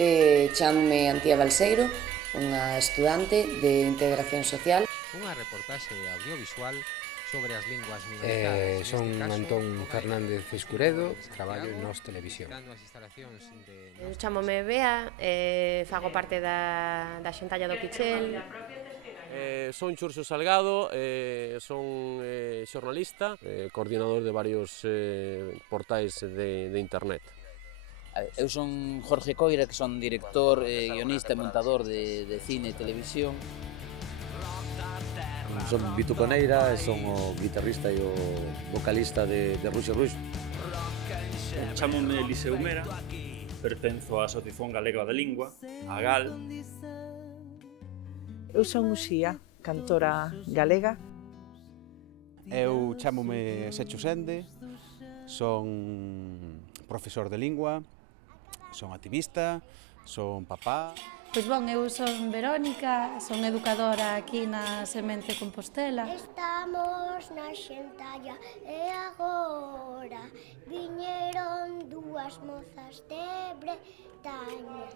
Chámome Antía Balseiro, unha estudante de Integración Social. Unha reportaxe audiovisual sobre as linguas minorizadas. Son Antón Fernández Escuredo, traballo en Nós Televisión. Eu chámome Bea, fago parte da xentalla do Pichel. Son Xurxo Salgado, son xornalista, coordinador de varios portais de internet. Eu son Jorge Coira, que son director, guionista e montador de cine e televisión. Son Vito Coneira, son o guitarrista e o vocalista de Ruxe Ruxe. Chámome Eliseu Mera, pertenzo á Asociación Galega da Lingua, a GAL. Eu son Uxía, cantora galega. Eu chámome Secho Sende, son profesor de lingua, son activista, son papá. Pois bon, eu son Verónica, son educadora aquí na Semente Compostela. Estamos na xentalla e agora viñeron dúas mozas de Bretaña.